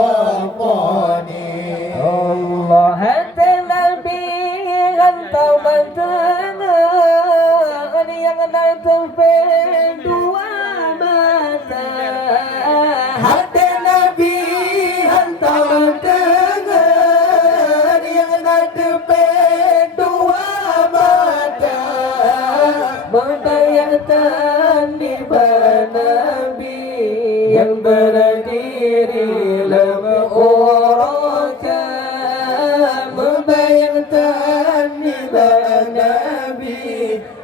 خطاني الله النبي أنت مدنا yang naik dua mata hati Nabi hantar dengar yang ngadepin dua mata membayangkan di Nabi yang berdiri lama oraka membayangkan di Nabi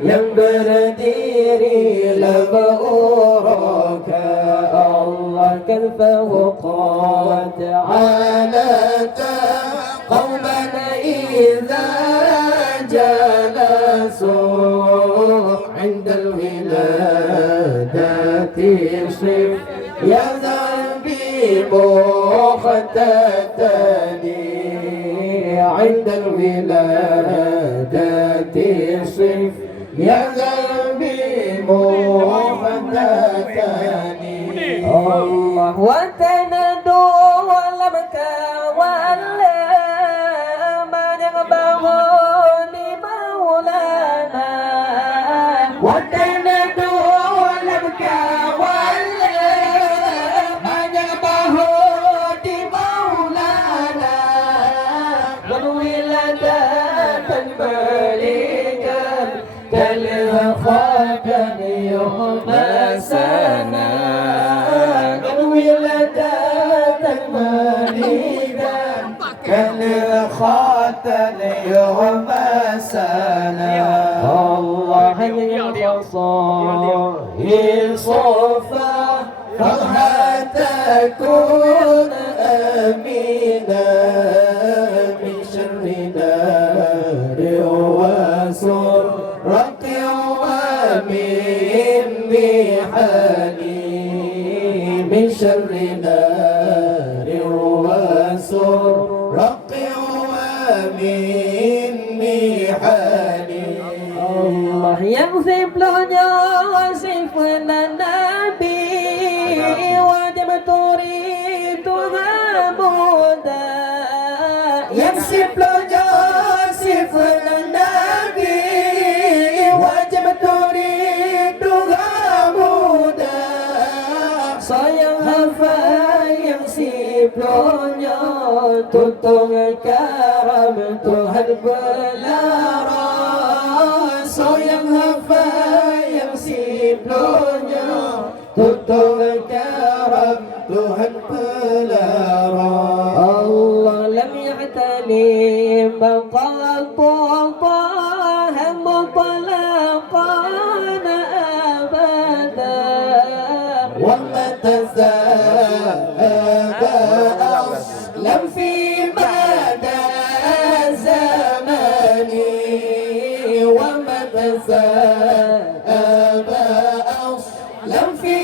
yang berdiri lama oraka Allah kan fawqat alata qawmana idza جلسوا عند الولادة صف يا ذنبي مختتني عند الولادة صف يا ذنبي مختتني الله وتندو ولمك ولا ما يغبغني مولانا وتندو ولمك ولا ما يغبغني مولانا والولادة مليكا كالخاتم يوم سنا والولادة مليكا كالخاتم يوم سنا الله ينصر صفا فضحا تكون أمينا من شر نار وسرة ومن محالي من شر نار وسرة ومن محالي Allah yang sebelumnya sifat Nabi wajib turi Tuhan muda yang sebelumnya sifat Nabi wajib turi Tuhan muda sayang hafal yang sebelumnya tutung karam Tuhan belara sayang hafal yang sebelumnya tutung karam Tuhan belara Allah lam ya'tani maqal طه مطلقان أبدا وما تزاد أصلا في مدى زماني وما تزاد أصلا في